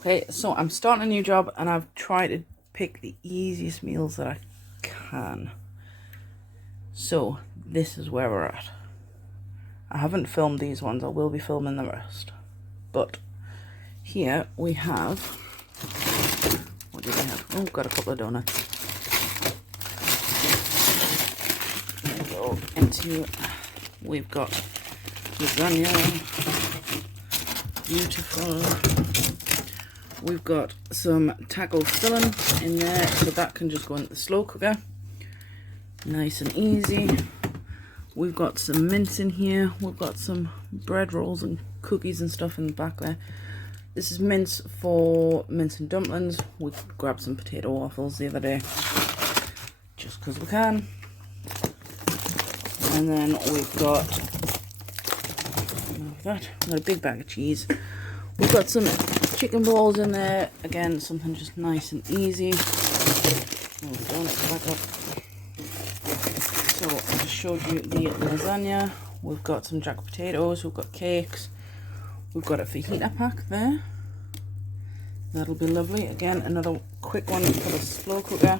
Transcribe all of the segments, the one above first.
Okay, so I'm starting a new job and I've tried to pick the easiest meals that I can. So this is where we're at. I haven't filmed these ones, I will be filming the rest. But here we have, what do we have? Oh, got a couple of donuts. Go into, we've got lasagna, beautiful. We've got some taco filling in there, so that can just go into the slow cooker. Nice and easy. We've got some mince in here. We've got some bread rolls and cookies and stuff in the back there. This is mince for mince and dumplings. We grabbed some potato waffles the other day, just because we can. And then we've got a big bag of cheese. We've got some chicken balls in there. Again, something just nice and easy. Back up. So I just showed you the lasagna. We've got some jack potatoes. We've got cakes. We've got a fajita pack there. That'll be lovely. Again, another quick one for the slow cooker.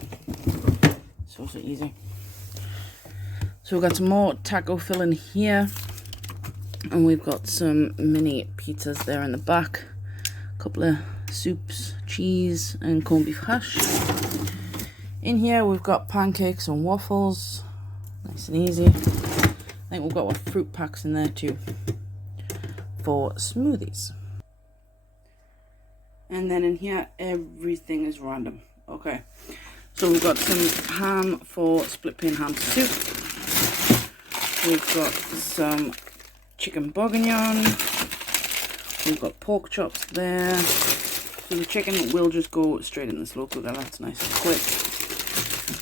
So easy. So we've got some more taco filling here. And we've got some mini pizzas there in the back. A couple of soups, cheese and corned beef hash. In here we've got pancakes and waffles. Nice and easy. I think we've got our fruit packs in there too for smoothies. And then in here everything is random. Okay, so we've got some ham for split pea and ham soup. We've got some chicken bourguignon. We've got pork chops there. So the chicken will just go straight in the slow cooker. That's nice and quick.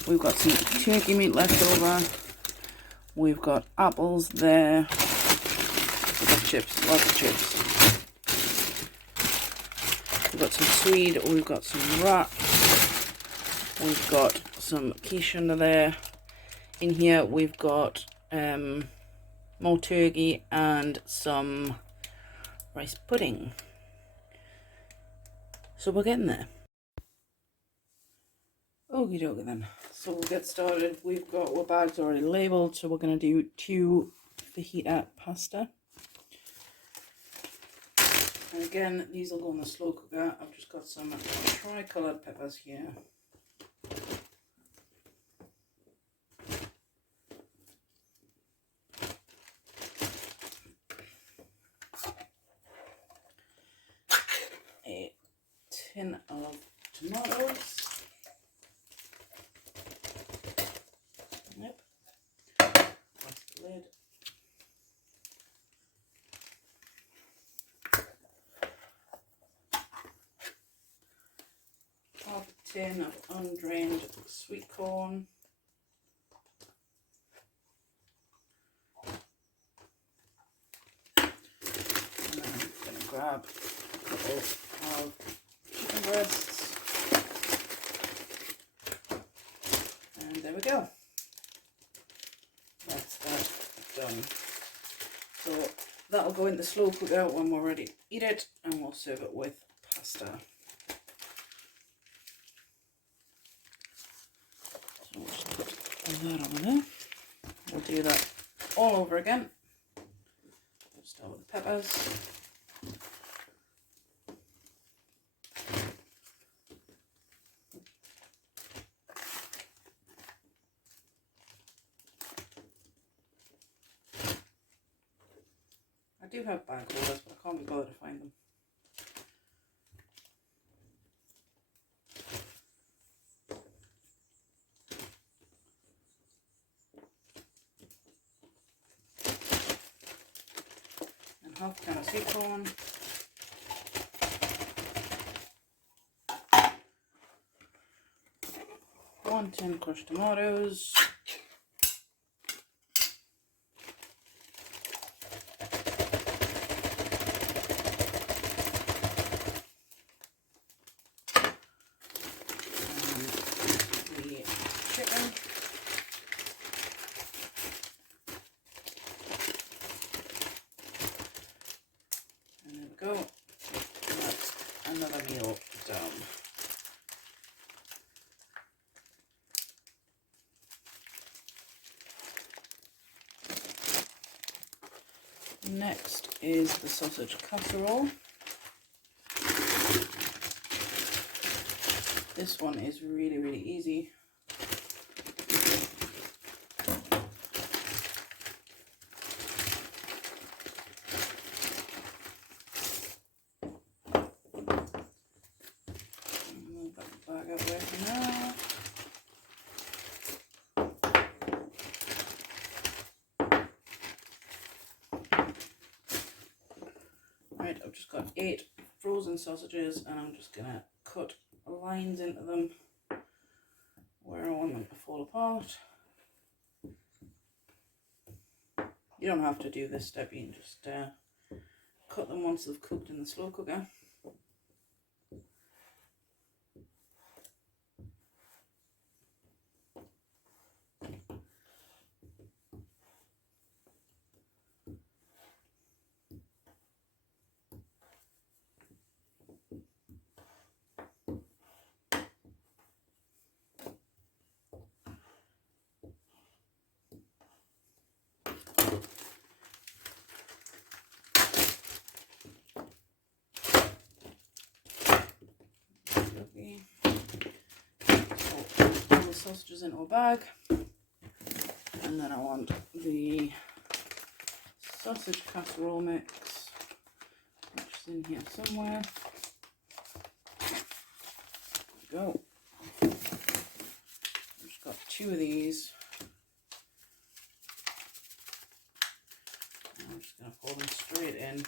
We've got some turkey meat left over. We've got apples there. We've got chips, lots of chips. We've got some swede. We've got some wrap. We've got some quiche under there. In here we've got more turkey and some rice pudding. So we're getting there. Okie dokie then. So we'll get started. We've got our bags already labelled, so we're going to do 2 fajita pasta. And again, these will go in the slow cooker. I've just got some tri-coloured peppers here. A tin of tomatoes. Yep. That's the lid. Half a tin of undrained sweet corn. And then I'm going to grab a couple of chicken breasts. And there we go. That's that done. So that'll go in the slow cooker when we're ready to eat it, and we'll serve it with pasta. So we'll just put that over there. We'll do that all over again. We'll start with the peppers. I do have bag holders, but I can't be bothered to find them. And half a can of sweet corn. One tin crushed tomatoes. another meal done. Next is the sausage casserole. This one is really, really easy. Move that bag out away from now. Right, I've just got 8 frozen sausages and I'm just gonna cut lines into them where I want them to fall apart. You don't have to do this step, you can just cut them once they've cooked in the slow cooker. Okay. So all the sausages into a bag, and then I want the sausage casserole mix, which is in here somewhere. There we go. I've just got 2 of these. And I'm just going to pour them straight in.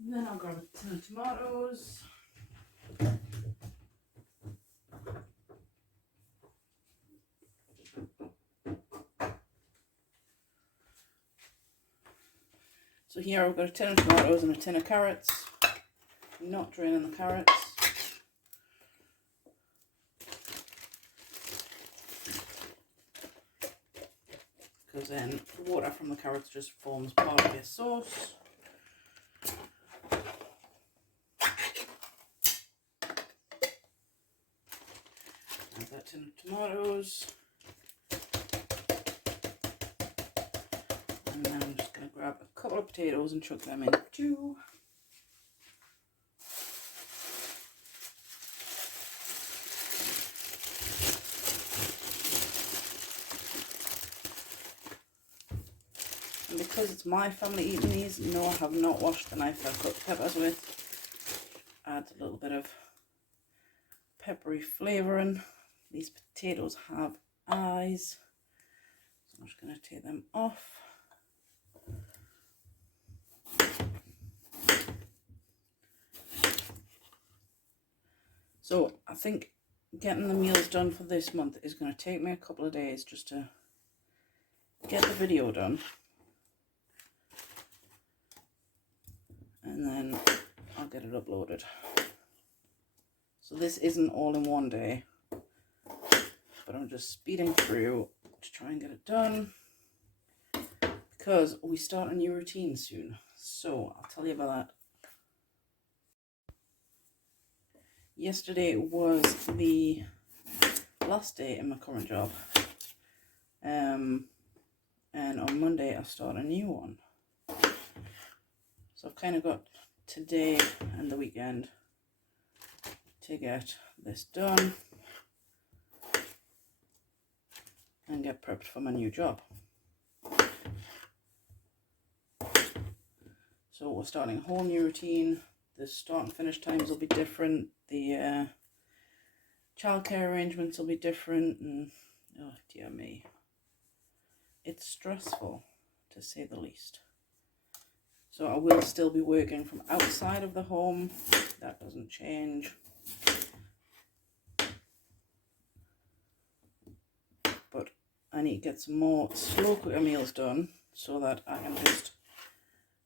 And then I'll grab a tin of tomatoes. So here I've got a tin of tomatoes and a tin of carrots. I'm not draining the carrots. Because then the water from the carrots just forms part of your sauce. Add that tin of tomatoes. And then I'm just going to grab a couple of potatoes and chuck them in too. And because it's my family eating these, no, I have not washed the knife I've cut the peppers with. Adds a little bit of peppery flavouring. These potatoes have eyes, so I'm just going to take them off. So I think getting the meals done for this month is going to take me a couple of days just to get the video done. And then I'll get it uploaded. So this isn't all in one day, but I'm just speeding through to try and get it done because we start a new routine soon. So I'll tell you about that. Yesterday was the last day in my current job, and on Monday I start a new one. So I've kind of got today and the weekend to get this done and get prepped for my new job. So we're starting a whole new routine. The start and finish times will be different. The childcare arrangements will be different, and oh dear me, it's stressful to say the least. So I will still be working from outside of the home. That doesn't change. But I need to get some more slow cooker meals done so that I can just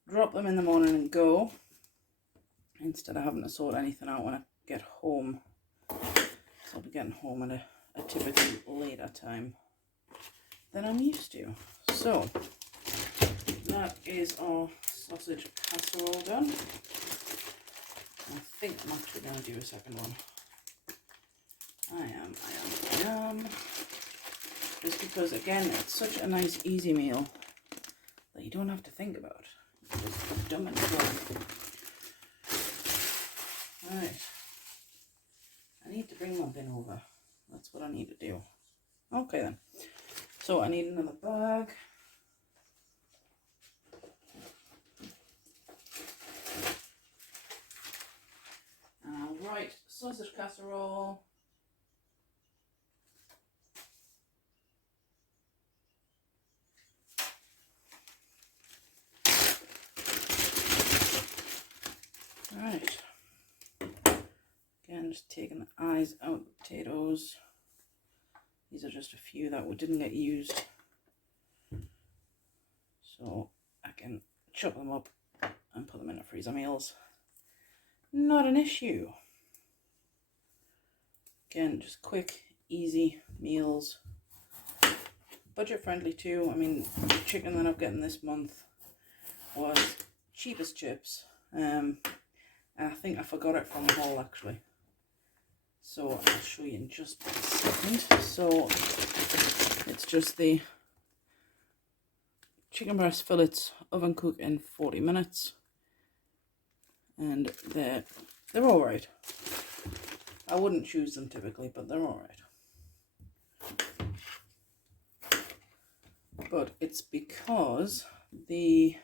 drop them in the morning and go, instead of having to sort anything out when I get home. So I'll be getting home at a typically later time than I'm used to. So that is our sausage casserole done. I think I'm actually going to do a second one. I am. Just because, again, it's such a nice, easy meal that you don't have to think about. It's just dumb and dry. Right. I need to bring my bin over. That's what I need to do. Okay then. So I need another bag. And I'll write sausage casserole. Right. Again, just taking the eyes out of the potatoes. These are just a few that didn't get used. So I can chop them up and put them in the freezer meals. Not an issue. Again, just quick, easy meals. Budget friendly too. I mean, the chicken that I'm getting this month was cheap as chips. And I think I forgot it from the haul actually. So I'll show you in just a second. So it's just the chicken breast fillets, oven cook in 40 minutes. And they're alright. I wouldn't choose them typically, but they're alright. But it's because the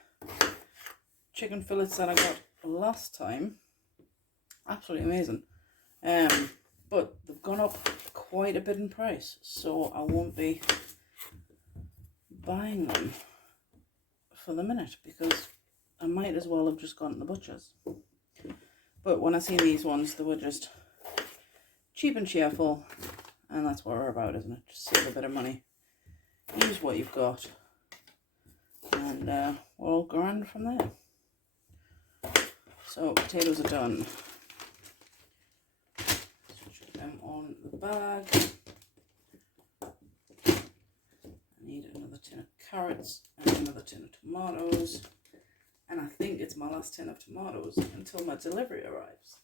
chicken fillets that I got last time, absolutely amazing. But they've gone up quite a bit in price, so I won't be buying them for the minute because I might as well have just gone to the butcher's. But when I see these ones, they were just cheap and cheerful, and that's what we're about, isn't it? Just save a bit of money, use what you've got, and we're all grand from there. So potatoes are done. Switch them on the bag. I need another tin of carrots and another tin of tomatoes. And I think it's my last tin of tomatoes until my delivery arrives.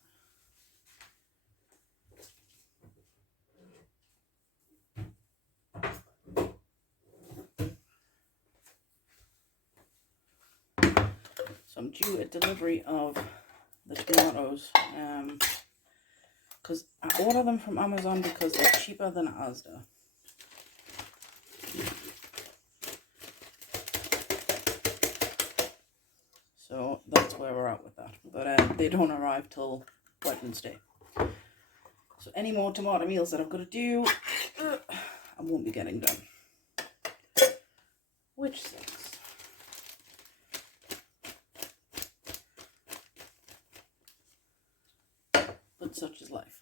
So I'm due a delivery of the tomatoes because I order them from Amazon because they're cheaper than Asda. So that's where we're at with that. But they don't arrive till Wednesday. So any more tomato meals that I've got to do, I won't be getting done. Which sucks. But such is life.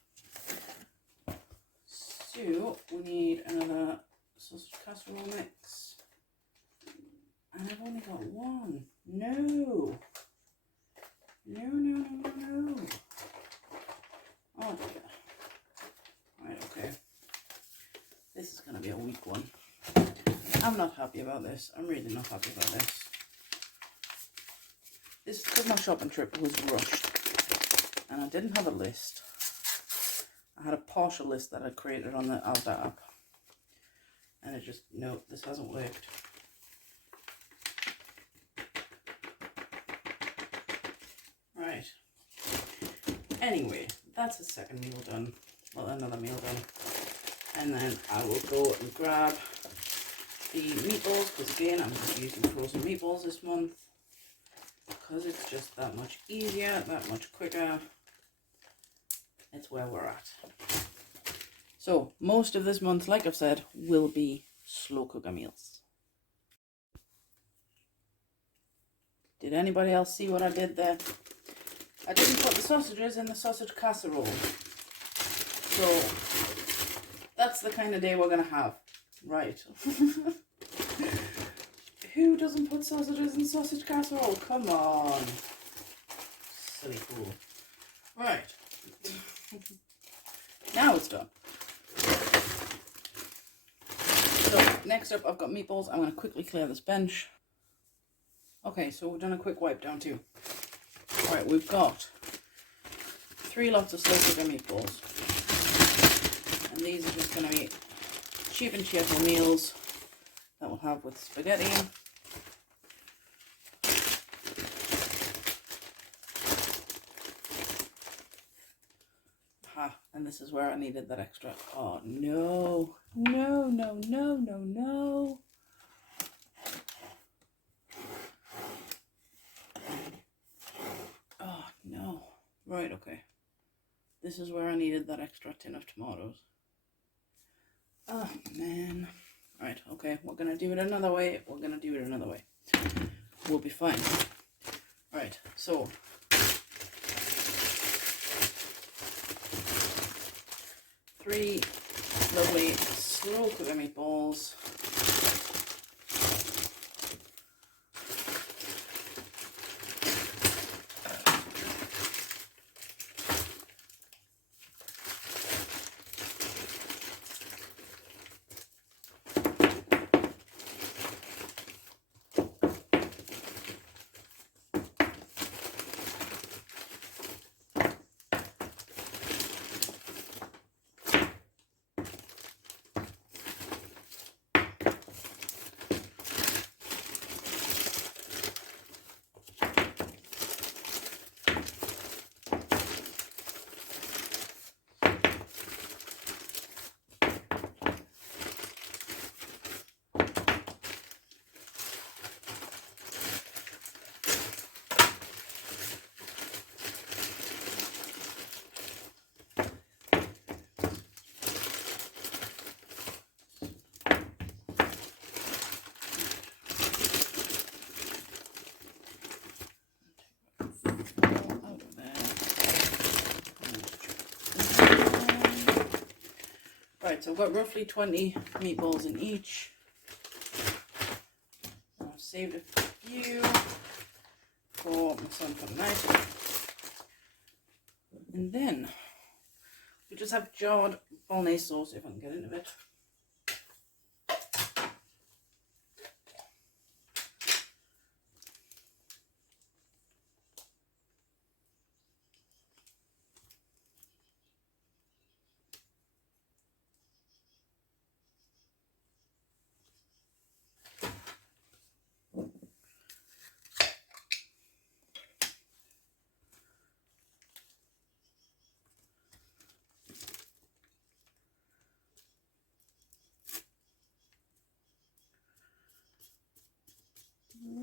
So we need another sausage casserole mix. And I've only got one. No. No. Oh dear. Right, okay. This is going to be a weak one. I'm not happy about this. I'm really not happy about this. This is because my shopping trip was rushed. And I didn't have a list. I had a partial list that I created on the Asda app. And it just, no, this hasn't worked. Right. Anyway, that's the second meal done. Well, another meal done. And then I will go and grab the meatballs, because again, I'm just using frozen meatballs this month. Because it's just that much easier, that much quicker. It's where we're at. So, most of this month, like I've said, will be slow cooker meals. Did anybody else see what I did there? I didn't put the sausages in the sausage casserole. So that's the kind of day we're going to have. Right. Who doesn't put sausages in sausage casserole? Come on. Silly fool. Right. Now it's done. So next up I've got meatballs. I'm going to quickly clear this bench. Okay, so we've done a quick wipe down too. Right, we've got 3 lots of slow cooker meatballs. And these are just going to be cheap and cheerful meals that we'll have with spaghetti. And this is where I needed that extra. Oh no, no, no, no, no, no. Oh no. Right, okay. This is where I needed that extra tin of tomatoes. Oh man. Right, okay, we're gonna do it another way. We're gonna do it another way. We'll be fine. Right, so 3 lovely slow cooker meatballs. Right, so I've got roughly 20 meatballs in each. I've saved a few for my son for the night. And then we just have jarred bolognese sauce, if I can get into it.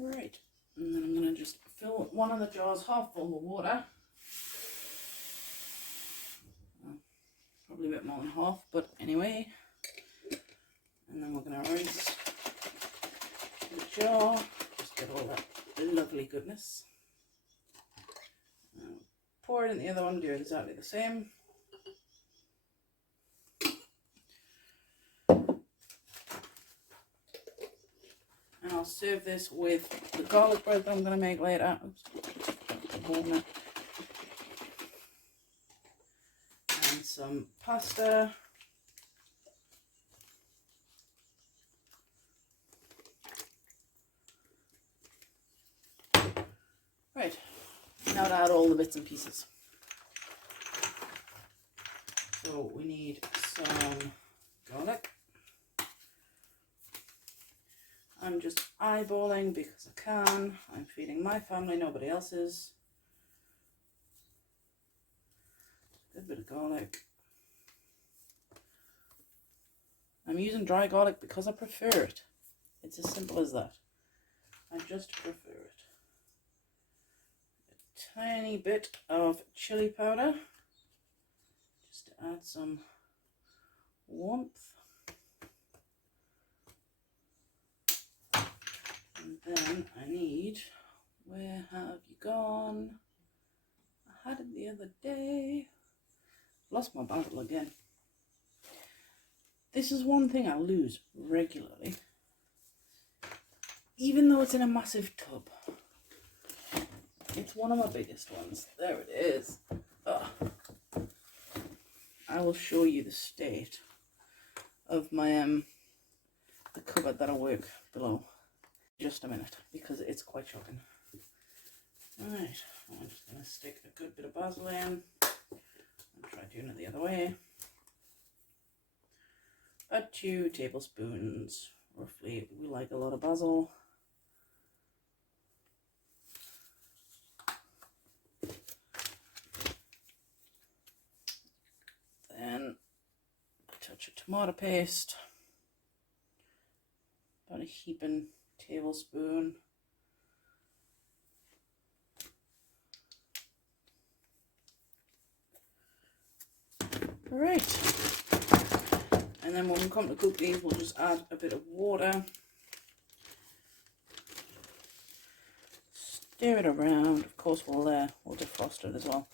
Right, and then I'm going to just fill one of the jars half full with water. Probably a bit more than half, but anyway. And then we're going to rinse the jar, just get all that lovely goodness. Pour it in the other one, do exactly the same. And I'll serve this with the garlic bread that I'm going to make later. Oops, and some pasta. Right, now to add all the bits and pieces. So we need some garlic. I'm just eyeballing because I can. I'm feeding my family, nobody else's. Good bit of garlic. I'm using dry garlic because I prefer it. It's as simple as that. I just prefer it. A tiny bit of chili powder, just to add some warmth. And then I need Where have you gone? I had it the other day. Lost my basil again. This is one thing I lose regularly. Even though it's in a massive tub. It's one of my biggest ones. There it is. Ugh. I will show you the state of my the cupboard that I work below. Just a minute, because it's quite shocking. Alright, I'm just going to stick a good bit of basil in and try doing it the other way. About 2 tablespoons, roughly. We like a lot of basil. Then a touch of tomato paste. About a heaping tablespoon. Alright, and then when we come to cook these, we'll just add a bit of water, stir it around. Of course, we'll defrost it as well.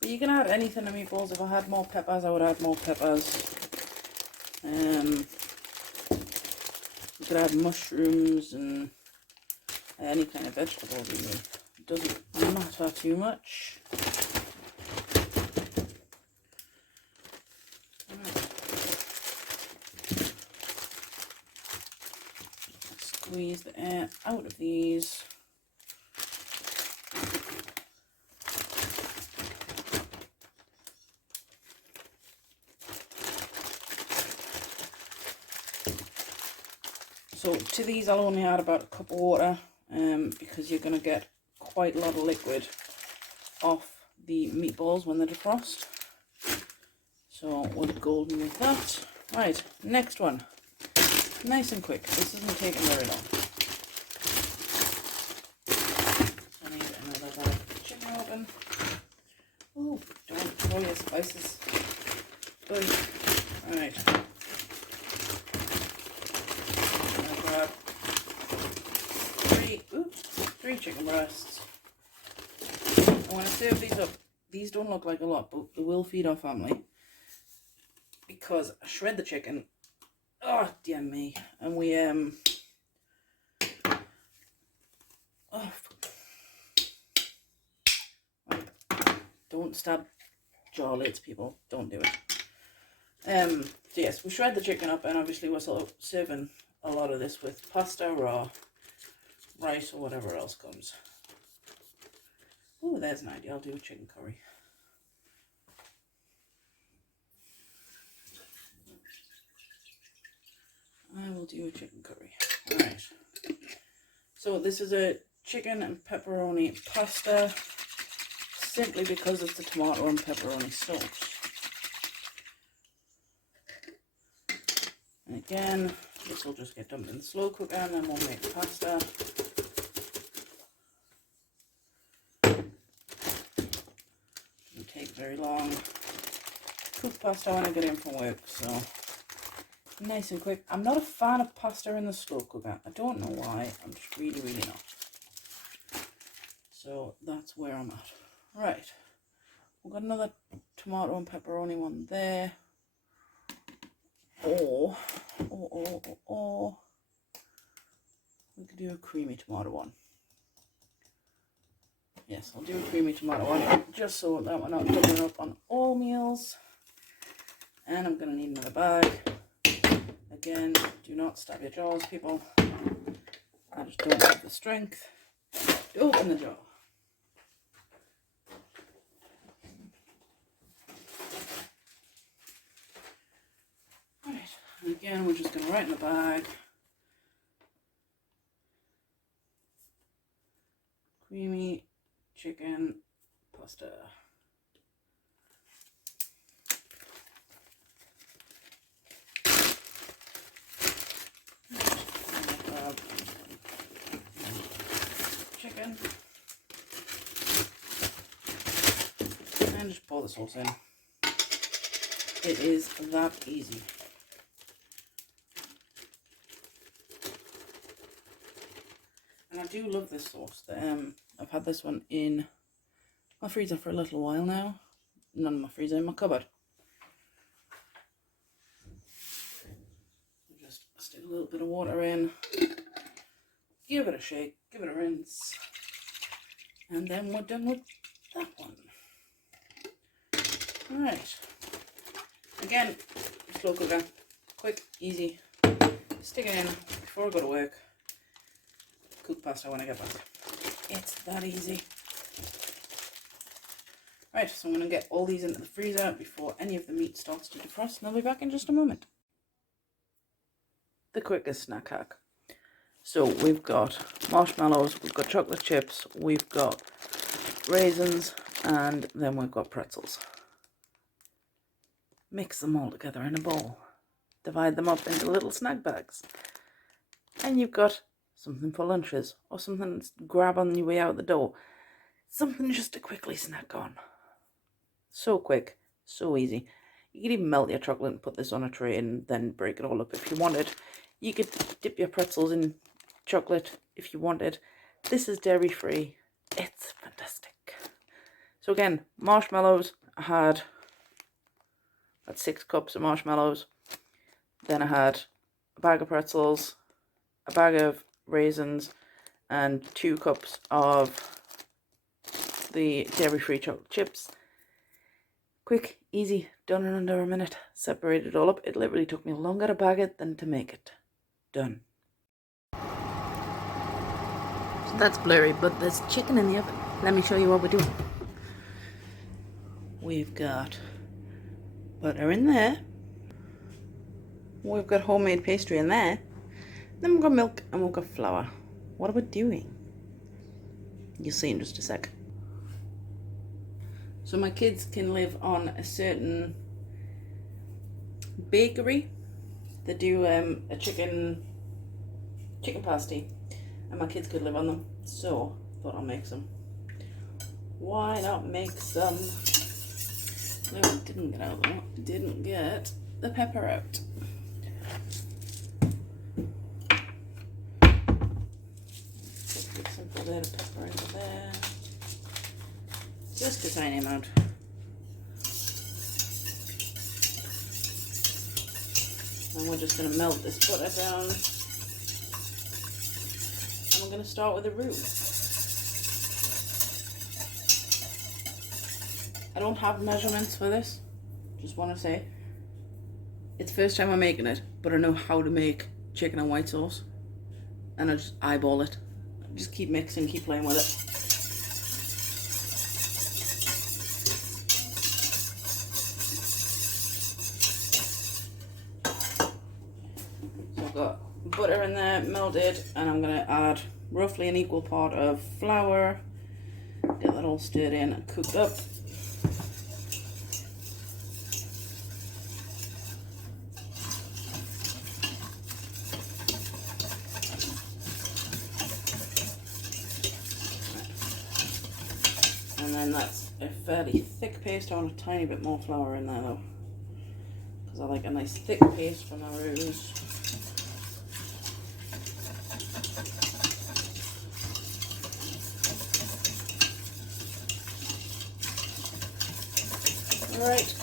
But you can add anything to meatballs. If I had more peppers, I would add more peppers. You could add mushrooms and any kind of vegetable really. It doesn't matter too much. Squeeze the air out of these. So to these I'll only add about a cup of water because you're going to get quite a lot of liquid off the meatballs when they defrost. So we're golden with that. Right, next one. Nice and quick. This isn't taking very long. So I need another bottle of chicken open. Oh, don't throw your spices. Good. Alright. I'll grab 3 chicken breasts. And when I serve these up, these don't look like a lot, but they will feed our family. Because I shred the chicken. Oh, dear me. And we, oh, don't stab jar lids, people. Don't do it. So yes, we shred the chicken up, and obviously we're sort of serving a lot of this with pasta or rice or whatever else comes. Oh, there's an idea. I'll do a chicken curry. I will do a chicken curry. Alright. So this is a chicken and pepperoni pasta, simply because it's the tomato and pepperoni sauce. And again, this will just get dumped in the slow cooker and then we'll make pasta. Doesn't take very long. Cook pasta when I get in from work, so nice and quick. I'm not a fan of pasta in the slow cooker. I don't know why. I'm just really not. So that's where I'm at. Right. We've got another tomato and pepperoni one there. Or we could do a creamy tomato one. Yes, I'll do a creamy tomato one, just so that we're not doubling up on all meals. And I'm going to need another bag. Again, do not stab your jaws, people. I just don't have the strength to open the jar. Alright, and again, we're just going to write in the bag. Creamy chicken pasta. Chicken. And just pour the sauce in. It is that easy. And I do love this sauce. I've had this one in my freezer for a little while now. Not in my freezer, in my cupboard. Just stick a little bit of water in, give it a shake, give it a rinse, and then we're done with that one. Alright, again, slow cooker, quick, easy, stick it in before I go to work, cook pasta when I get back. It's that easy. Right, so I'm going to get all these into the freezer before any of the meat starts to defrost, and I'll be back in just a moment. The quickest snack hack. So we've got marshmallows, we've got chocolate chips, we've got raisins, and then we've got pretzels. Mix them all together in a bowl. Divide them up into little snack bags. And you've got something for lunches, or something to grab on your way out the door. Something just to quickly snack on. So quick, so easy. You could even melt your chocolate and put this on a tray and then break it all up if you wanted. You could dip your pretzels in chocolate if you wanted. This is dairy free. It's fantastic. So again, marshmallows. I had 6 cups of marshmallows. Then I had a bag of pretzels, a bag of raisins, and 2 cups of the dairy free chocolate chips. Quick, easy, done in under a minute. Separated it all up. It literally took me longer to bag it than to make it. Done. So that's blurry, but there's chicken in the oven. Let me show you what we're doing. We've got butter in there. We've got homemade pastry in there. Then we've got milk and we've got flour. What are we doing? You'll see in just a sec. So my kids can live on a certain bakery. They do a chicken pasty, and my kids could live on them. So I thought I'll make some. Why not make some? No, it didn't get out though. Didn't get the pepper out. Just a simple bit of pepper into there. Just a tiny amount. And we're just going to melt this butter down. And we're going to start with a roux. I don't have measurements for this. Just want to say. It's the first time I'm making it, but I know how to make chicken and white sauce. And I just eyeball it. I just keep mixing, keep playing with it. Got butter in there melted, and I'm going to add roughly an equal part of flour, get that all stirred in and cooked up. And then that's a fairly thick paste. I want a tiny bit more flour in there though, because I like a nice thick paste for my roux. Alright,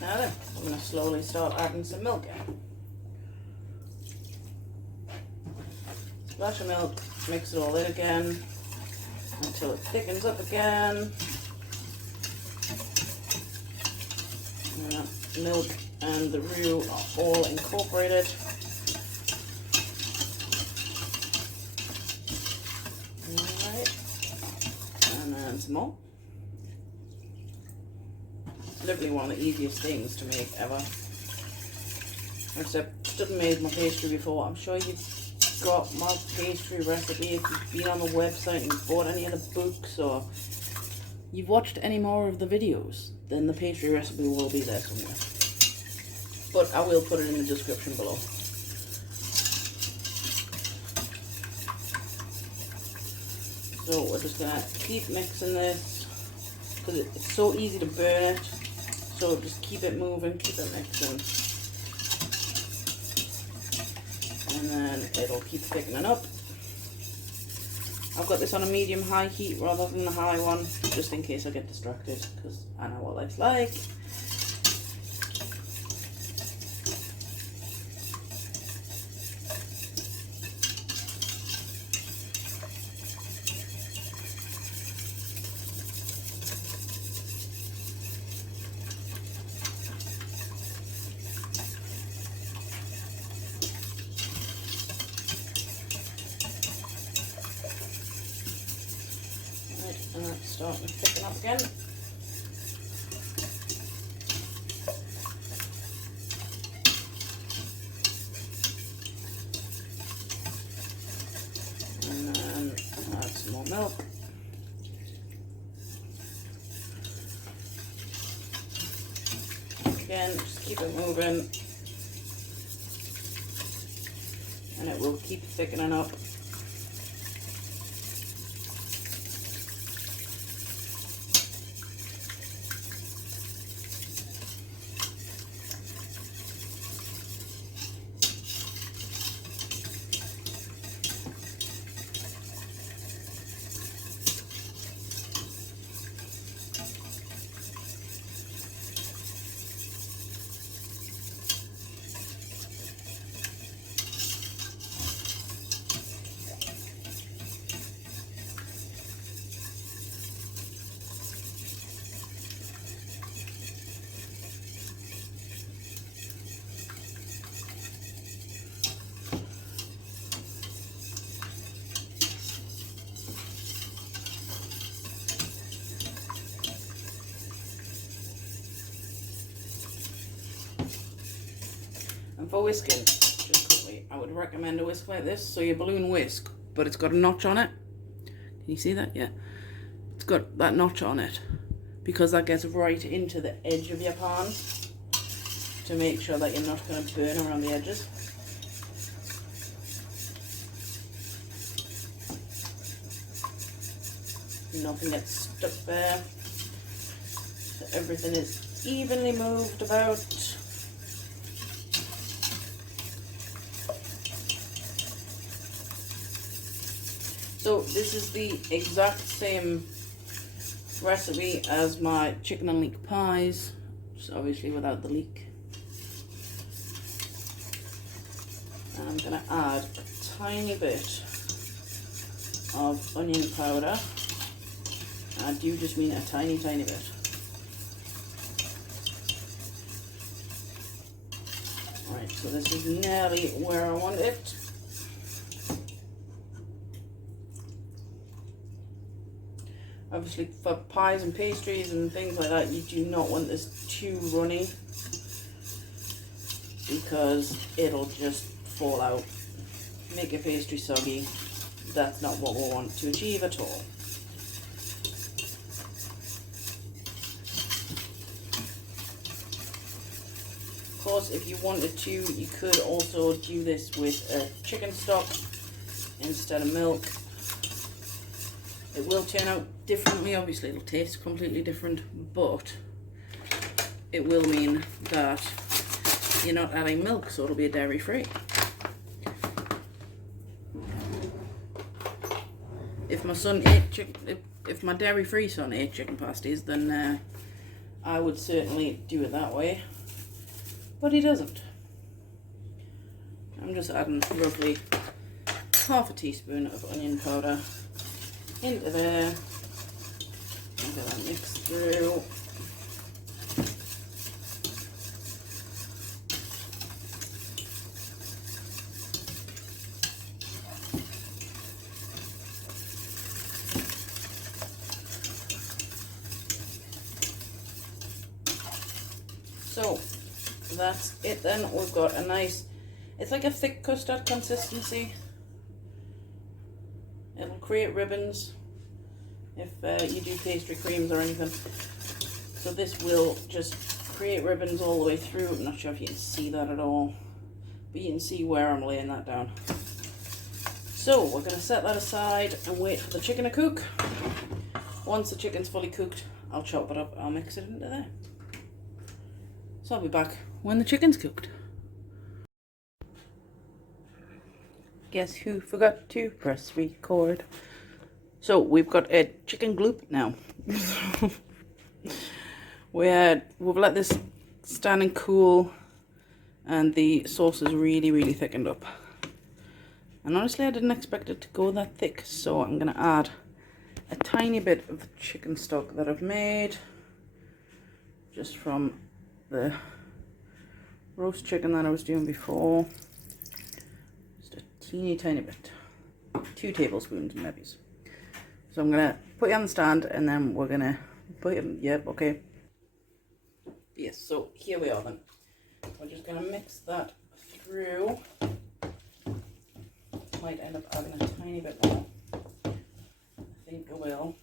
now then, I'm going to slowly start adding some milk in. Splash of milk, mix it all in again until it thickens up again. And that milk and the roux are all incorporated. Alright, and then some more. Literally one of the easiest things to make ever. Except I still made my pastry before. I'm sure you've got my pastry recipe if you've been on the website and you've bought any of the books or you've watched any more of the videos, then the pastry recipe will be there somewhere. But I will put it in the description below. So we're just gonna keep mixing this because it's so easy to burn it. So just keep it moving, keep it mixing. And then it'll keep thickening up. I've got this on a medium-high heat rather than the high one, just in case I get distracted, because I know what life's like. And that's starting to thicken up again. And then add some more milk. Again, just keep it moving. And it will keep thickening up. And for whisking, just quickly, I would recommend a whisk like this. So your balloon whisk, but it's got a notch on it. Can you see that? Yeah. It's got that notch on it because that gets right into the edge of your pan to make sure that you're not going to burn around the edges. Nothing gets stuck there. So everything is evenly moved about. So this is the exact same recipe as my chicken and leek pies, just obviously without the leek. And I'm going to add a tiny bit of onion powder. I do just mean a tiny, tiny bit. Right, so this is nearly where I want it. Obviously for pies and pastries and things like that, you do not want this too runny because it'll just fall out, make your pastry soggy. That's not what we want to achieve at all. Of course, if you wanted to, you could also do this with a chicken stock instead of milk. It will turn out differently, obviously it'll taste completely different, but it will mean that you're not adding milk, so it'll be dairy free. If my son ate if my dairy free son ate chicken pasties, then I would certainly do it that way, but he doesn't. I'm just adding roughly half a teaspoon of onion powder into there. And get that mixed through. So that's it then. We've got a nice, it's like a thick custard consistency. It'll create ribbons if you do pastry creams or anything. So this will just create ribbons all the way through. I'm not sure if you can see that at all, but you can see where I'm laying that down. So we're going to set that aside and wait for the chicken to cook. Once the chicken's fully cooked, I'll chop it up, I'll mix it into there. So I'll be back when the chicken's cooked. Guess who forgot to press record? So we've got a chicken gloop now. We've let this stand and cool, and the sauce is really thickened up. And honestly, I didn't expect it to go that thick, so I'm gonna add a tiny bit of the chicken stock that I've made just from the roast chicken that I was doing before. Just a teeny tiny bit, 2 tablespoons maybe. So I'm gonna put it on the stand, and then we're gonna put it in. Yep, okay. Yes, so here we are then. We're just gonna mix that through. Might end up adding a tiny bit more. I think I will.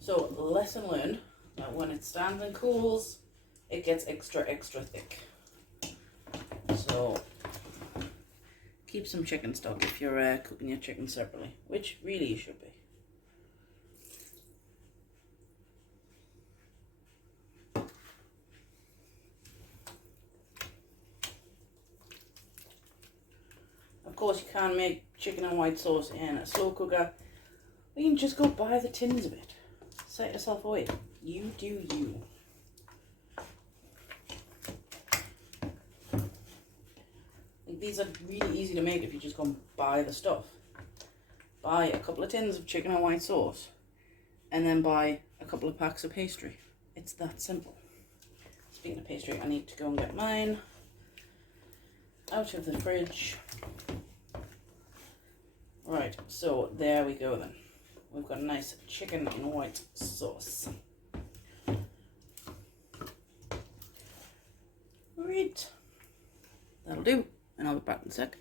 So lesson learned, that when it stands and cools, it gets extra thick. So keep some chicken stock if you're cooking your chicken separately, which really you should be. Of course, you can make chicken and white sauce in a slow cooker. Or you can just go buy the tins of it. Set yourself away. You do you. Like, these are really easy to make if you just go and buy the stuff. Buy a couple of tins of chicken and white sauce, and then buy a couple of packs of pastry. It's that simple. Speaking of pastry, I need to go and get mine out of the fridge. Right, so there we go then. We've got a nice chicken and white sauce. Right, that'll do, and I'll be back in a sec.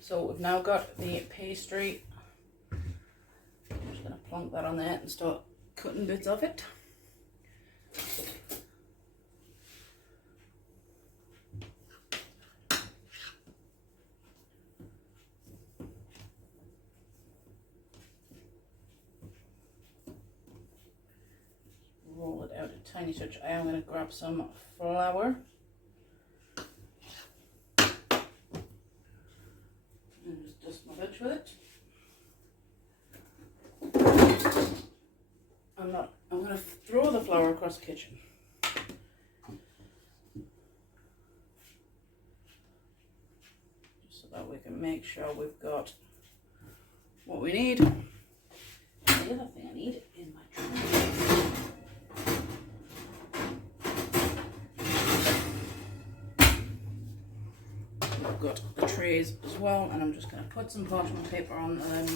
So we've now got the pastry. I'm just going to plonk that on there and start cutting bits of it. Roll it out a tiny touch. I am going to grab some flour. And just dust my veg with it. I'm going to throw the flour across the kitchen. Just so that we can make sure we've got what we need. And the other thing I need is my tray. I've got the trays as well, and I'm just going to put some parchment paper on them.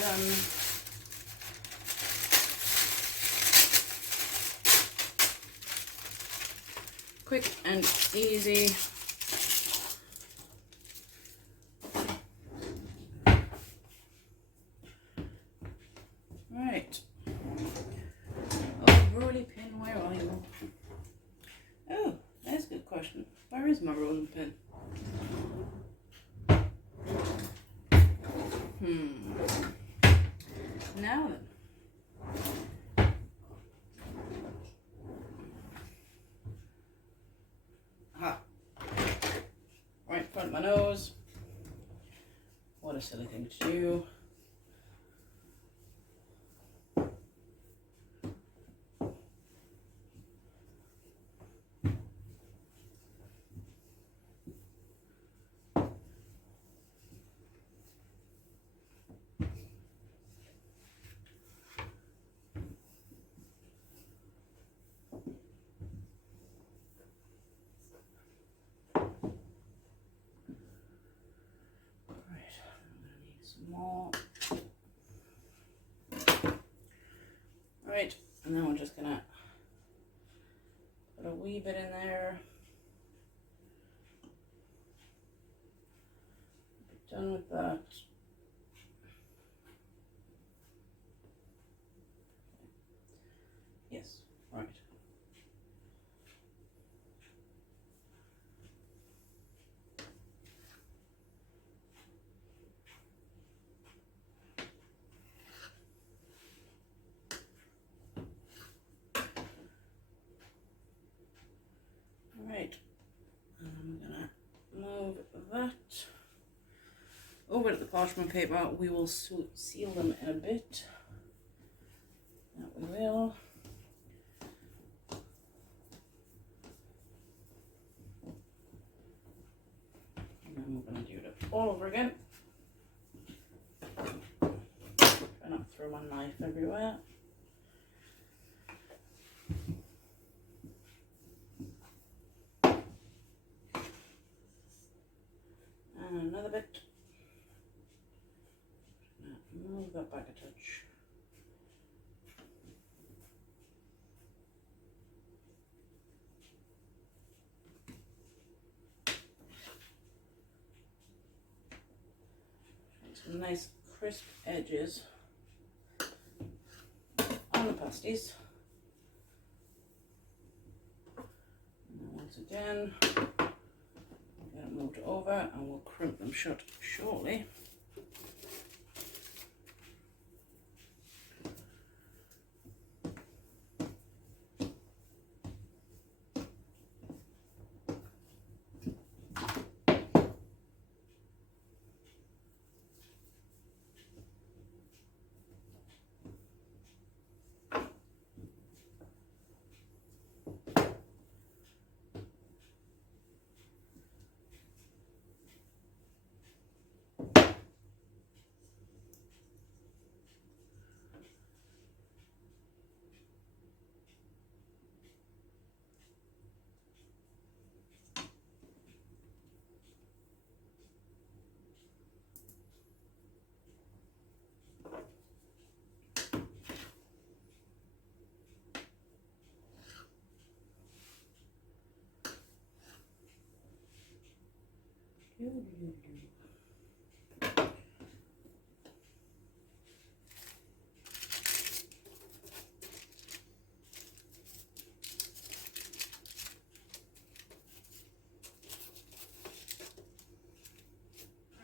Done. Quick and easy. Right. Oh, rolling pin, where are you? Oh, that's a good question. Where is my rolling pin? Now then. Aha. Right in front of my nose. What a silly thing to do. More. Right, and then we're just gonna put a wee bit in there. Be done with that. Yes, right. Right, and I'm gonna move that at the parchment paper. We will seal them in a bit. That we will. And then we're going to do it all over again. Try not to throw my knife everywhere. And another bit. Move that back a touch. Some nice crisp edges on the pasties. And then once again, get it moved over and we'll crimp them shut shortly.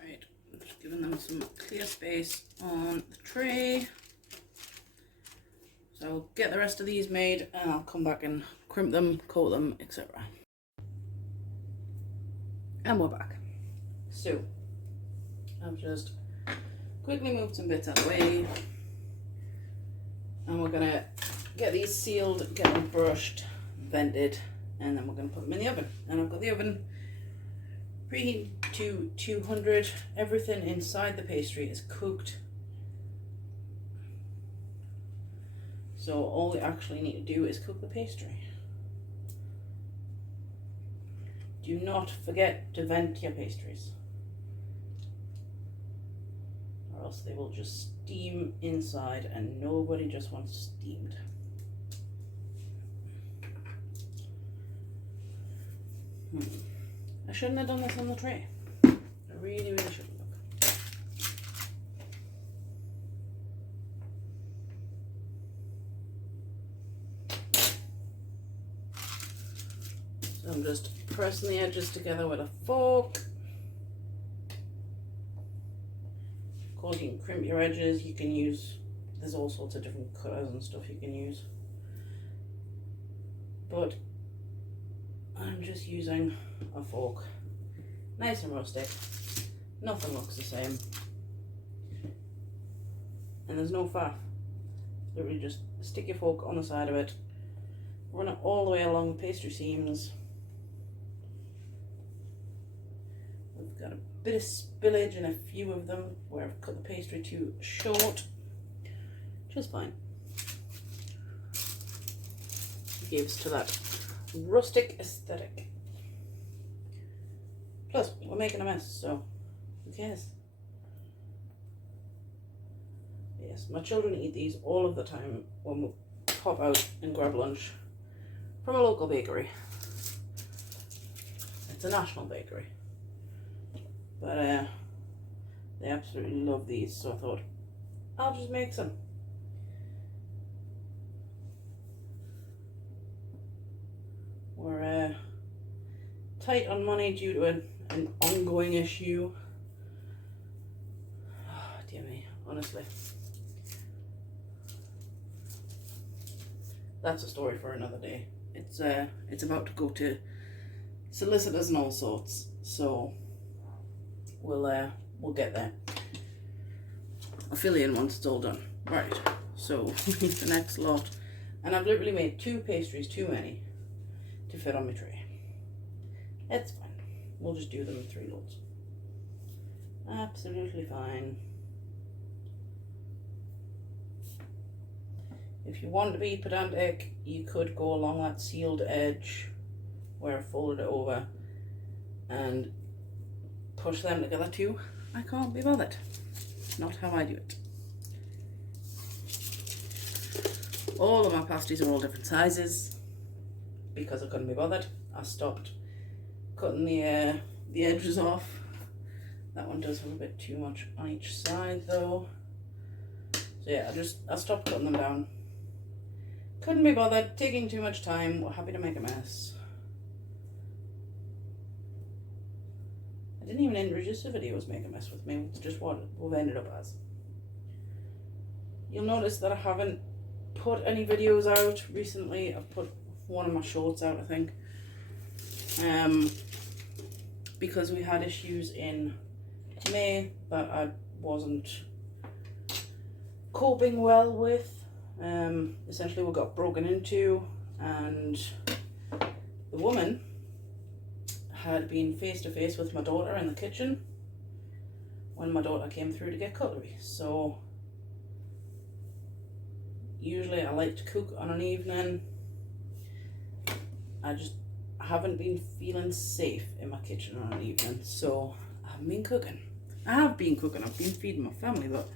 Right, just giving them some clear space on the tray. So I'll get the rest of these made and I'll come back and crimp them, coat them, etc. And we're back. So I've just quickly moved some bits out of the way and we're gonna get these sealed, get them brushed, vented, and then we're gonna put them in the oven. And I've got the oven preheated to 200. Everything inside the pastry is cooked. So all we actually need to do is cook the pastry. Do not forget to vent your pastries, or else they will just steam inside and nobody just wants steamed. I shouldn't have done this on the tray. I really, really shouldn't have. So I'm just pressing the edges together with a fork. Of course, you can crimp your edges. You can use, there's all sorts of different cutters and stuff you can use. But I'm just using a fork. Nice and rustic. Nothing looks the same. And there's no faff. Literally just stick your fork on the side of it. Run it all the way along the pastry seams. We've got a bit of spillage in a few of them where I've cut the pastry too short. Just fine. It gives to that rustic aesthetic. Plus, we're making a mess, so who cares? Yes, my children eat these all of the time when we pop out and grab lunch from a local bakery. It's a national bakery. But they absolutely love these, so I thought, I'll just make some. We're tight on money due to an ongoing issue. Oh, dear me, honestly. That's a story for another day. It's about to go to solicitors and all sorts, so we'll get there. I'll fill in once it's all done. Right, so the next lot. And I've literally made 2 pastries too many to fit on my tray. It's fine. We'll just do them in 3 loads. Absolutely fine. If you want to be pedantic, you could go along that sealed edge where I folded it over and push them together too. I can't be bothered. Not how I do it. All of my pasties are all different sizes because I couldn't be bothered. I stopped cutting the edges off. That one does have a bit too much on each side though. So yeah, I stopped cutting them down. Couldn't be bothered, taking too much time. We're happy to make a mess. I didn't even introduce the videos Make a Mess with me. It's just what we've ended up as. You'll notice that I haven't put any videos out recently. I've put one of my shorts out, I think. Because we had issues in May that I wasn't coping well with. Essentially we got broken into, and the woman had been face to face with my daughter in the kitchen when my daughter came through to get cutlery. So usually I like to cook on an evening. I just haven't been feeling safe in my kitchen on an evening, so I haven't been cooking. I have been cooking, I've been feeding my family, but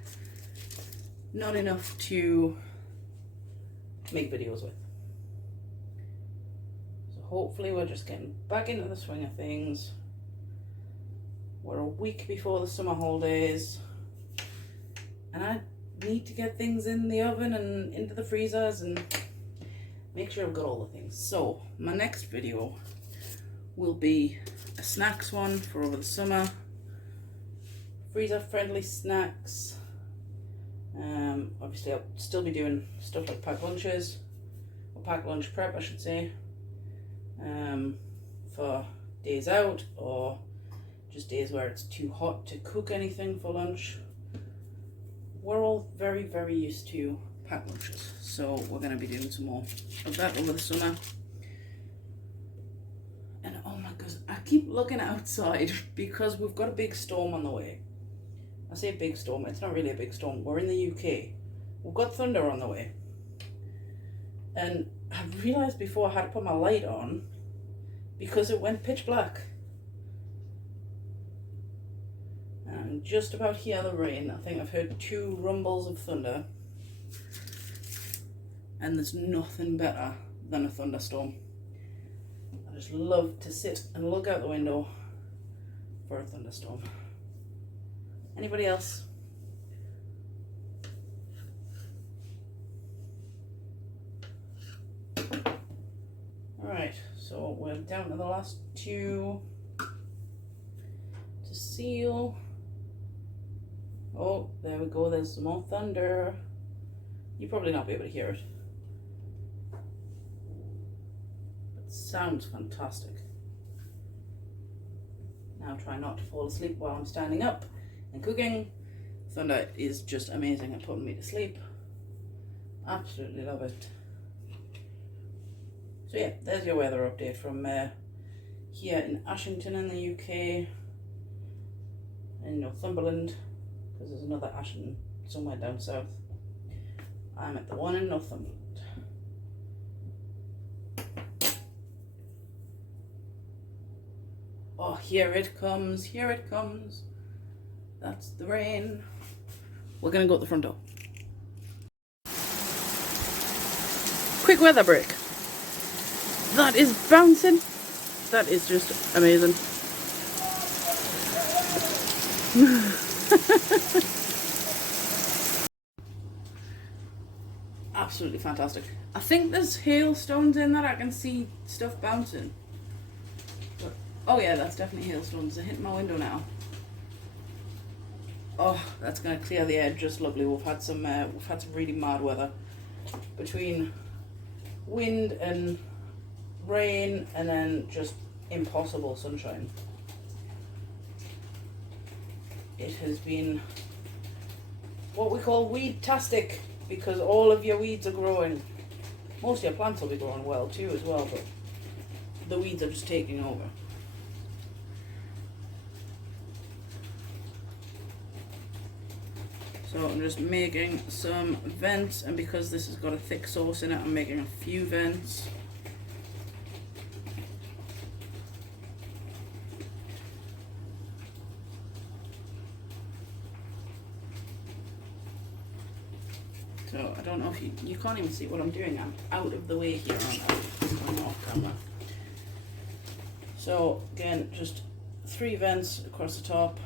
not enough to make videos with. So hopefully we're just getting back into the swing of things. We're a week before the summer holidays, and I need to get things in the oven and into the freezers and make sure I've got all the things. So my next video will be a snacks one for over the summer. Freezer friendly snacks. Obviously I'll still be doing stuff like packed lunches, or packed lunch prep I should say, for days out or just days where it's too hot to cook anything for lunch. We're all very, very used to packed lunches, so we're going to be doing some more of that over the summer. And oh my goodness, I keep looking outside because we've got a big storm on the way. I say big storm, it's not really a big storm. We're in the UK. We've got thunder on the way. And I've realised before I had to put my light on because it went pitch black. And just about hear the rain. I think I've heard 2 rumbles of thunder. And there's nothing better than a thunderstorm. I just love to sit and look out the window for a thunderstorm. Anybody else? Alright, so we're down to the last 2 to seal. Oh, there we go, there's some more thunder. You'll probably not be able to hear it. But it sounds fantastic. Now try not to fall asleep while I'm standing up and cooking. Thunder is just amazing at putting me to sleep. Absolutely love it. So yeah, there's your weather update from here in Ashington in the UK, in Northumberland, because there's another Ashington somewhere down south. I'm at the one in Northumberland. Oh, here it comes, here it comes. That's the rain. We're gonna go at the front door. Quick weather break. That is bouncing. That is just amazing. Absolutely fantastic. I think there's hailstones in that. I can see stuff bouncing. But, oh yeah, that's definitely hailstones. They're hitting my window now. Oh, that's going to clear the air just lovely. We've had some really mad weather between wind and rain, and then just impossible sunshine. It has been what we call weed-tastic, because all of your weeds are growing. Most of your plants will be growing well too as well, but the weeds are just taking over. So I'm just making some vents, and because this has got a thick sauce in it, I'm making a few vents. So I don't know if you can't even see what I'm doing. I'm out of the way here, aren't I? I'm off camera. So again, just 3 vents across the top.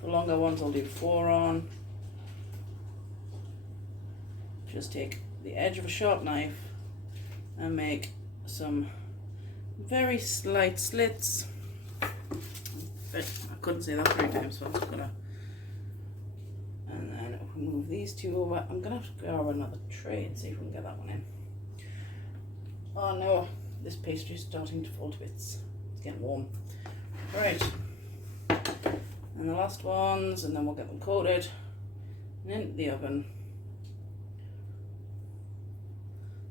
The longer ones I'll do 4 on. Just take the edge of a sharp knife and make some very slight slits. I couldn't say that 3 times, so I'm just gonna. And then if we move these 2 over, I'm gonna have to grab another tray and see if we can get that one in. Oh no, this pastry is starting to fall to bits. It's getting warm. Right, and the last ones, and then we'll get them coated and into the oven.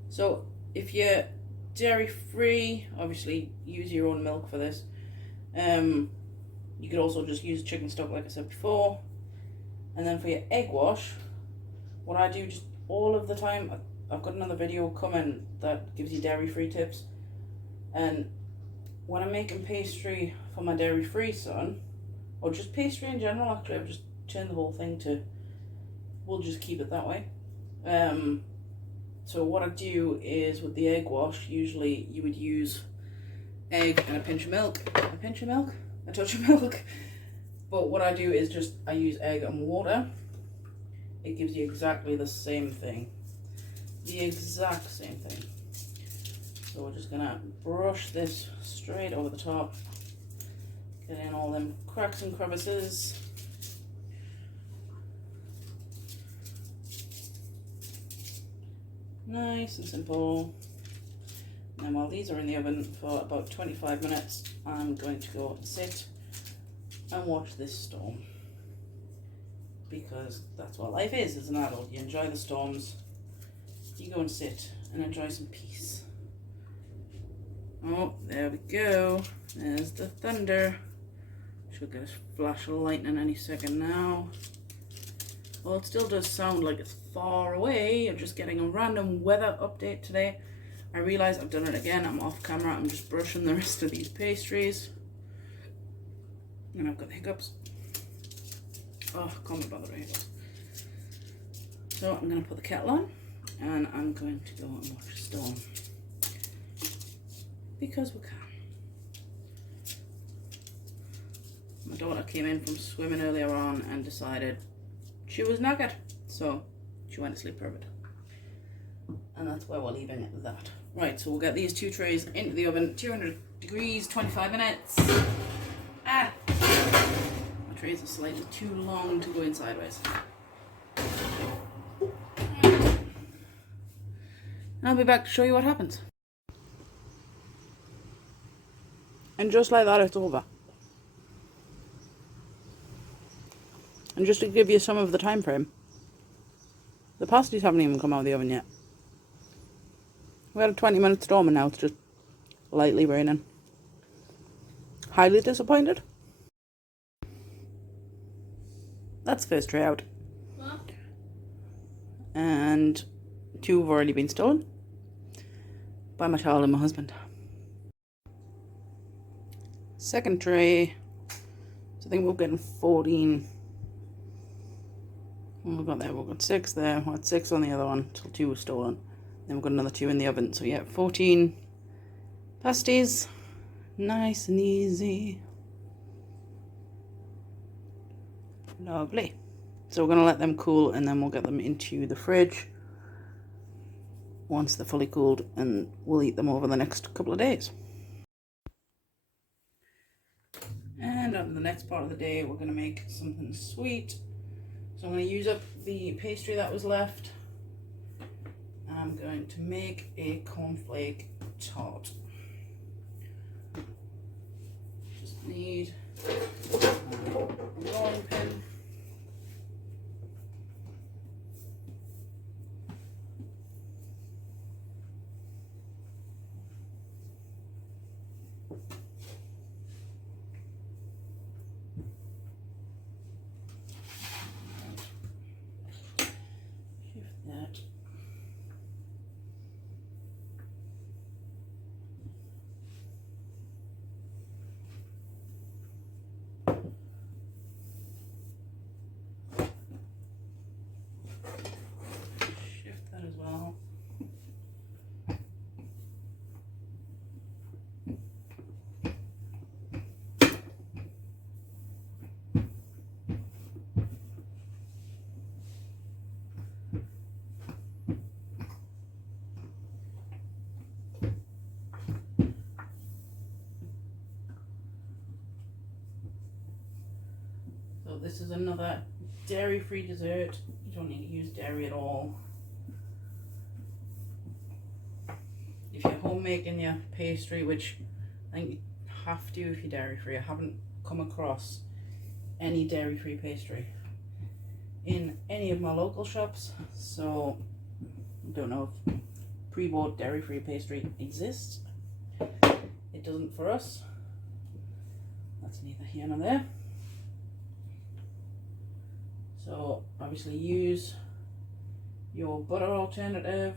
So if you're dairy free, obviously use your own milk for this. You could also just use chicken stock like I said before. And then for your egg wash, what I do just all of the time, I've got another video coming that gives you dairy free tips. And when I'm making pastry for my dairy free son, or just pastry in general, actually I've just turned the whole thing to, we'll just keep it that way. So what I do is with the egg wash, usually you would use egg and a pinch of milk, a touch of milk. But what I do is just, I use egg and water. It gives you exactly the same thing. The exact same thing. So we're just gonna brush this straight over the top. Get in all them cracks and crevices. Nice and simple. And while these are in the oven for about 25 minutes, I'm going to go and sit and watch this storm, because that's what life is as an adult. You enjoy the storms, you go and sit and enjoy some peace. Oh, there we go, there's the thunder. Should get a flash of lightning any second now. Well, it still does sound like it's far away. I'm just getting a random weather update today. I realise I've done it again. I'm off camera. I'm just brushing the rest of these pastries. And I've got the hiccups. Oh, can't be bothered with hiccups. So I'm going to put the kettle on and I'm going to go and watch the storm. Because we can. My daughter came in from swimming earlier on and decided she was knackered. So she went to sleep for a bit. And that's where we're leaving it with that. Right, so we'll get these 2 trays into the oven, 200 degrees, 25 minutes. Ah! My trays are slightly too long to go in sideways. I'll be back to show you what happens. And just like that, it's over. And just to give you some of the time frame, the pasties haven't even come out of the oven yet. We had a 20-minute storm and now it's just lightly raining. Highly disappointed. That's the first tray out. What? And 2 have already been stolen by my child and my husband. Second tray. So I think we're getting 14. What we've got there, we've got 6 there, we had 6 on the other one till 2 were stolen. Then we've got another 2 in the oven, so yeah, 14 pasties. Nice and easy. Lovely. So we're going to let them cool and then we'll get them into the fridge once they're fully cooled, and we'll eat them over the next couple of days. And on the next part of the day, we're going to make something sweet. So I'm going to use up the pastry that was left. I'm going to make a cornflake tart. Just need a rolling pin. So this is another dairy-free dessert. You don't need to use dairy at all. If you're home making your pastry, which I think you have to if you're dairy-free. I haven't come across any dairy-free pastry in any of my local shops, so I don't know if pre-bought dairy-free pastry exists. It doesn't for us. That's neither here nor there. So obviously use your butter alternative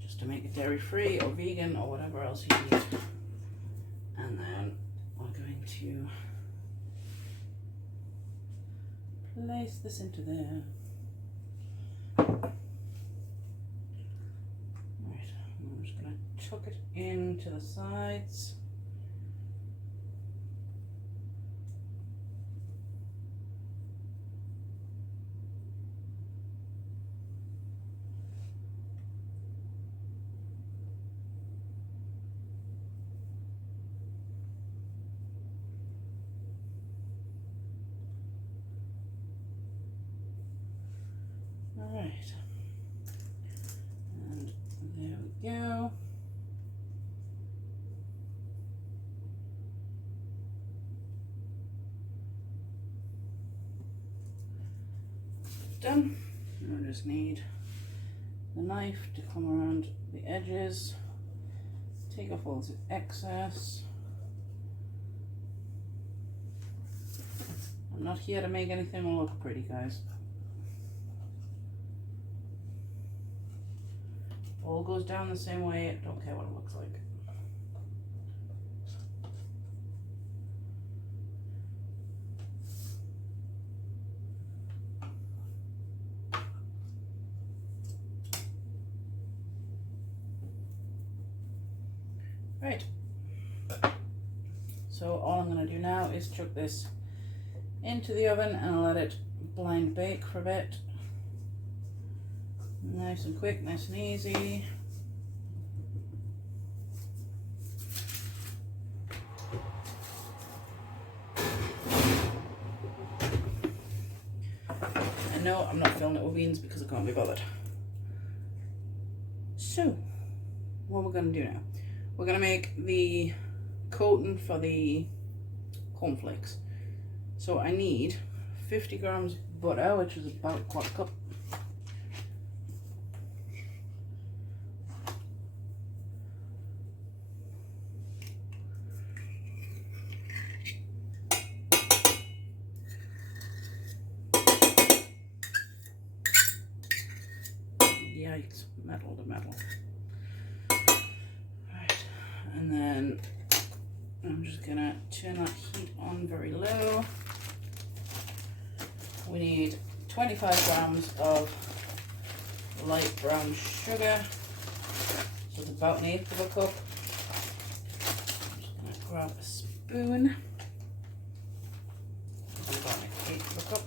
just to make it dairy-free or vegan or whatever else you need. And then we're going to place this into there. Right, I'm just going to chuck it into the sides. Alright, and there we go. Done. I just need the knife to come around the edges, take off all the excess. I'm not here to make anything look pretty, guys. All goes down the same way. I don't care what it looks like. Right. So all I'm going to do now is chuck this into the oven and let it blind bake for a bit. Nice and quick, nice and easy. And no, I'm not filling it with beans because I can't be bothered. So, what we're going to do now, we're going to make the coating for the cornflakes. So I need 50 grams butter, which is about a quarter cup. Yikes, metal to metal. Right, and then I'm just gonna turn that heat on very low. We need 25 grams of light brown sugar. So it's about 1/8 of a cup. I'm just gonna grab a spoon. About 1/8 of a cup.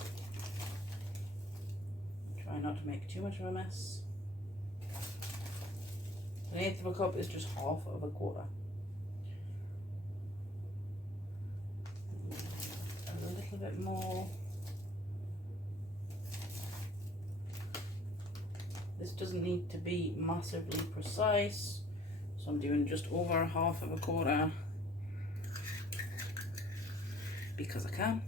Try not to make too much of a mess. 1/8 of a cup is just half of a quarter. A little bit more. This doesn't need to be massively precise, so I'm doing just over half of a quarter because I can.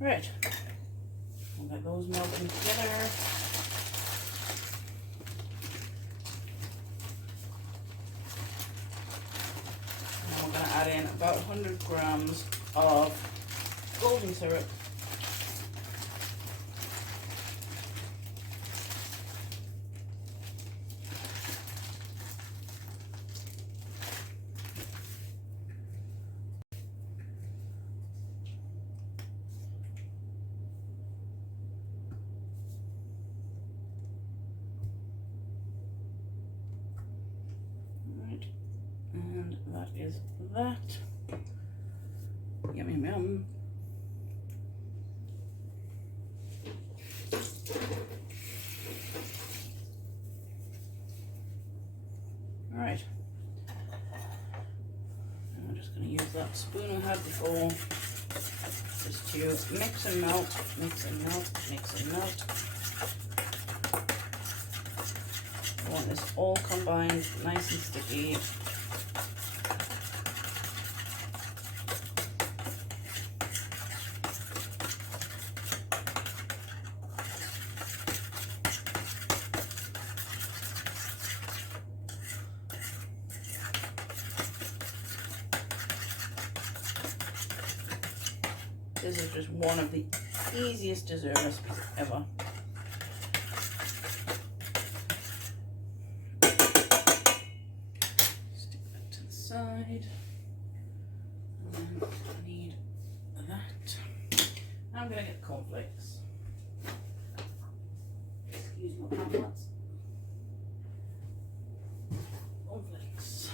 Right, we'll get those melting together. And we're going to add in about 100 grams of golden syrup. And that is that. Yum, yum, yum. just going to use that spoon we had before just to mix and melt, mix and melt, mix and melt. I want this all combined, nice and sticky. This is just one of the easiest dessert recipes ever. Stick that to the side. And then I need that. I'm going to get cornflakes. Excuse my pamphlets. Cornflakes.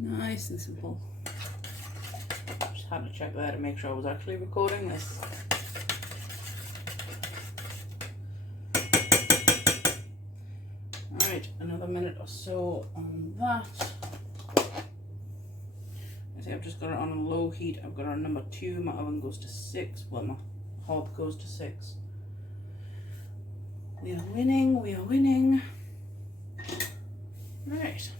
Nice and simple. Just had to check that to make sure I was actually recording this. Alright, another minute or so on that. I see I've just got it on a low heat. I've got it on number 2. My oven goes to 6. Well, my hob goes to 6. We are winning, we are winning. Right.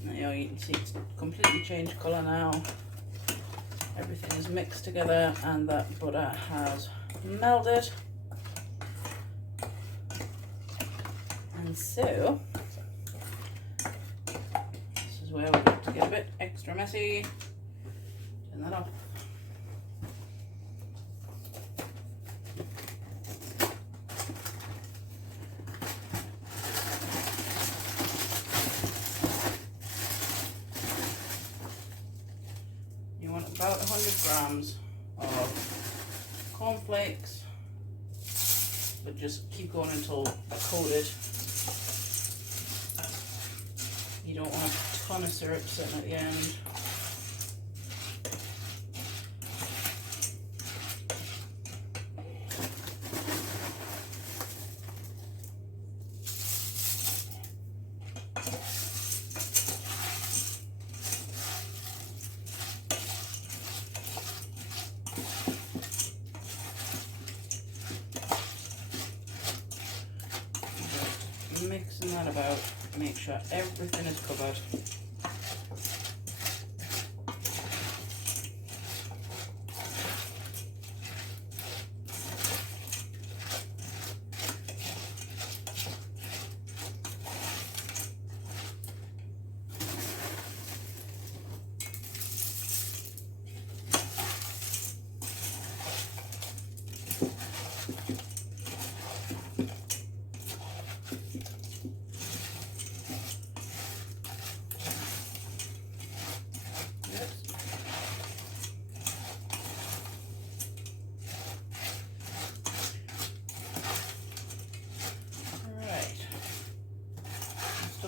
Now you can see it's completely changed colour now. Everything is mixed together and that butter has melted. And so, this is where we're going to get a bit extra messy. Turn that off. You want about 100 grams of cornflakes, but just keep going until coated. You don't want a ton of syrup sitting at the end. Mixing that about, make sure everything is covered.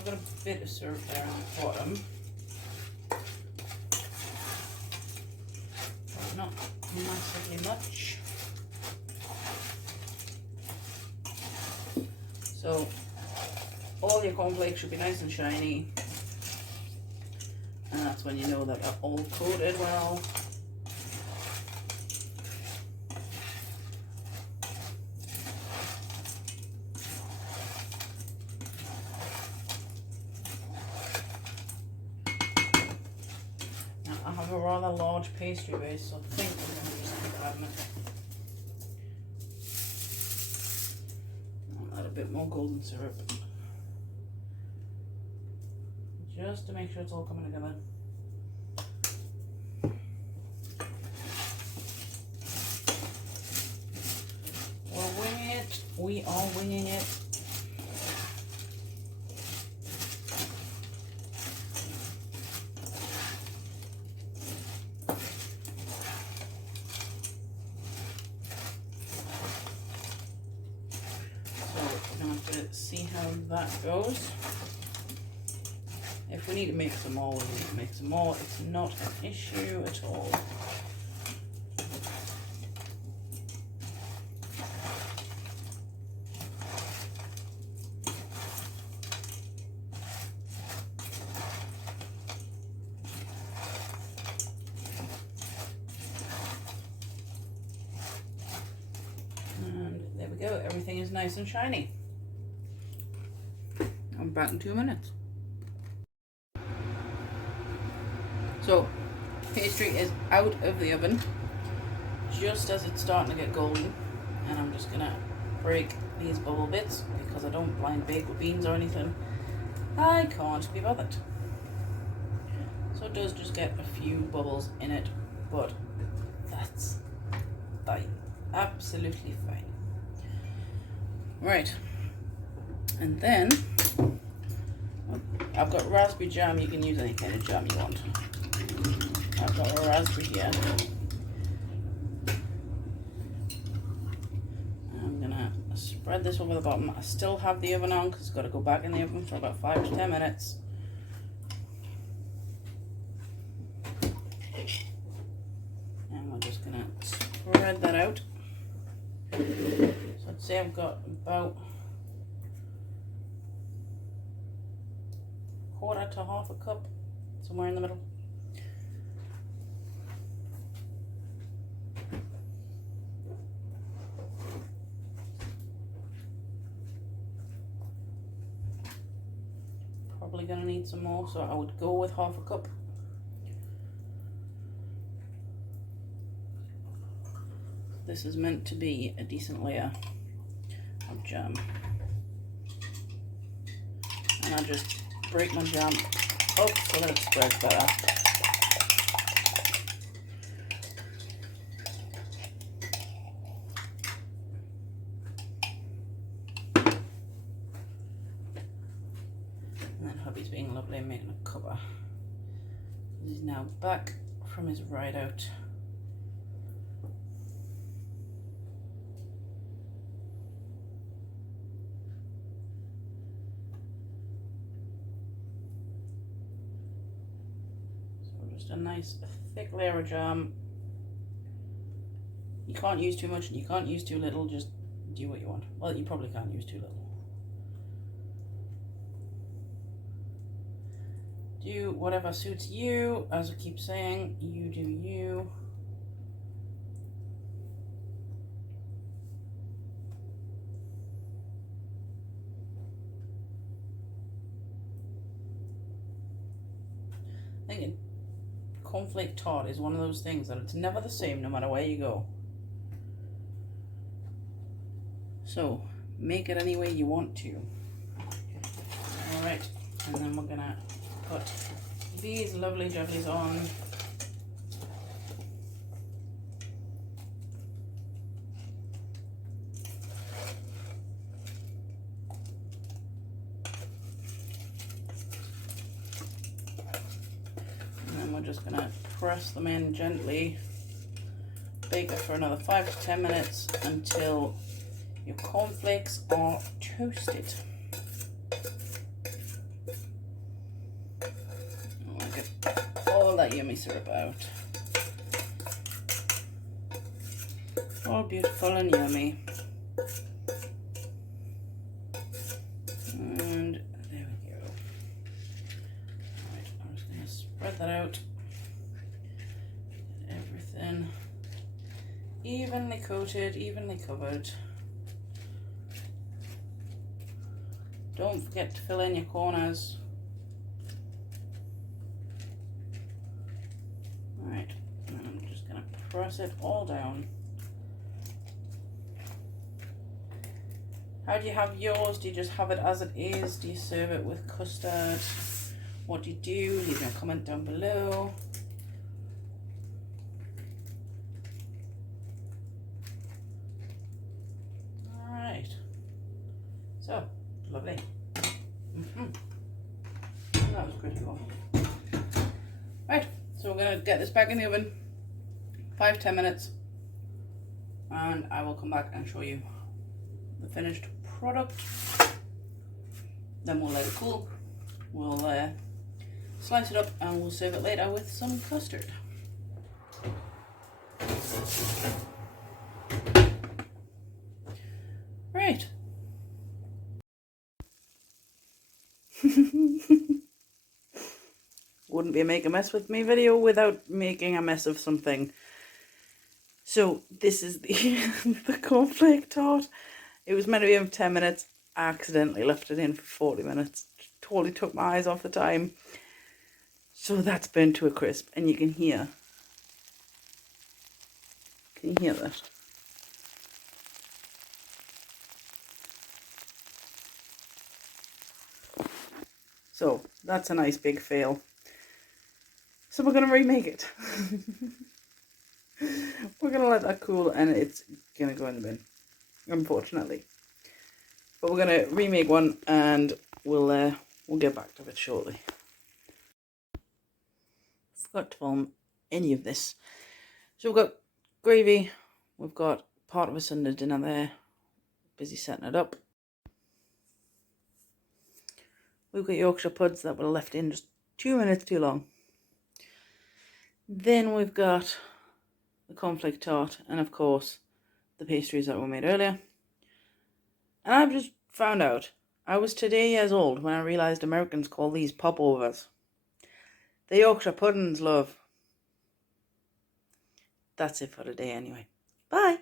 Got a bit of syrup there on the bottom, but not massively much. So all your cornflakes should be nice and shiny, and that's when you know that they're all coated well. I have a rather large pastry base, so I think we're going to just keep adding it. I'll add a bit more golden syrup, just to make sure it's all coming together. We're winging it. We are winging it. see how that goes. If we need to make some more, we need to make some more. It's not an issue at all. And there we go, everything is nice and shiny. I'm back in 2 minutes. So, pastry is out of the oven just as it's starting to get golden, and I'm just gonna break these bubble bits because I don't blind bake with beans or anything. I can't be bothered. So it does just get a few bubbles in it, but that's fine. Absolutely fine. Right, and then I've got raspberry jam. You can use any kind of jam you want. I've got a raspberry here. I'm gonna spread this over the bottom. I still have the oven on because it's got to go back in the oven for about 5 to 10 minutes. And we're just gonna spread that out. So I'd say I've got about quarter to half a cup, somewhere in the middle. Probably gonna need some more, so I would go with half a cup. This is meant to be a decent layer of jam. And I just break my jam up so that it spreads better. And then hubby's being lovely and making a cover. He's now back from his ride out. A nice thick layer of jam. You can't use too much and you can't use too little, just do what you want. Well, you probably can't use too little. Do whatever suits you. As I keep saying, you do you. Thinking cornflake tart is one of those things that it's never the same no matter where you go. So make it any way you want to. Alright, and then we're gonna put these lovely jugglies on. We're just going to press them in gently, bake it for another 5 to 10 minutes until your cornflakes are toasted. I'll get all that yummy syrup out. All beautiful and yummy. And there we go. Alright, I'm just going to spread that out. Evenly coated, evenly covered. Don't forget to fill in your corners. Alright, and I'm just going to press it all down. How do you have yours? Do you just have it as it is? Do you serve it with custard? What do you do? Leave me a comment down below. So, lovely. That was pretty cool. Right, so we're going to get this back in the oven, 5-10 minutes, and I will come back and show you the finished product. Then we'll let it cool. We'll slice it up and we'll serve it later with some custard. Right. Wouldn't be a make a mess with me video without making a mess of something. So this is the, the cornflake tart. It was meant to be in 10 minutes. I accidentally left it in for 40 minutes. Totally took my eyes off the time. So that's burnt to a crisp, and you can hear. Can you hear that? So that's a nice big fail. So we're going to remake it. We're going to let that cool and it's going to go in the bin, unfortunately. But we're going to remake one and we'll get back to it shortly. Forgot to film any of this. So we've got gravy, we've got part of a Sunday dinner there, busy setting it up. We've got Yorkshire puds that were left in just 2 minutes too long. Then we've got the cornflake tart and of course the pastries that were made earlier. And I've just found out, I was today years old when I realised Americans call these popovers. The Yorkshire puddings, love. That's it for today anyway. Bye.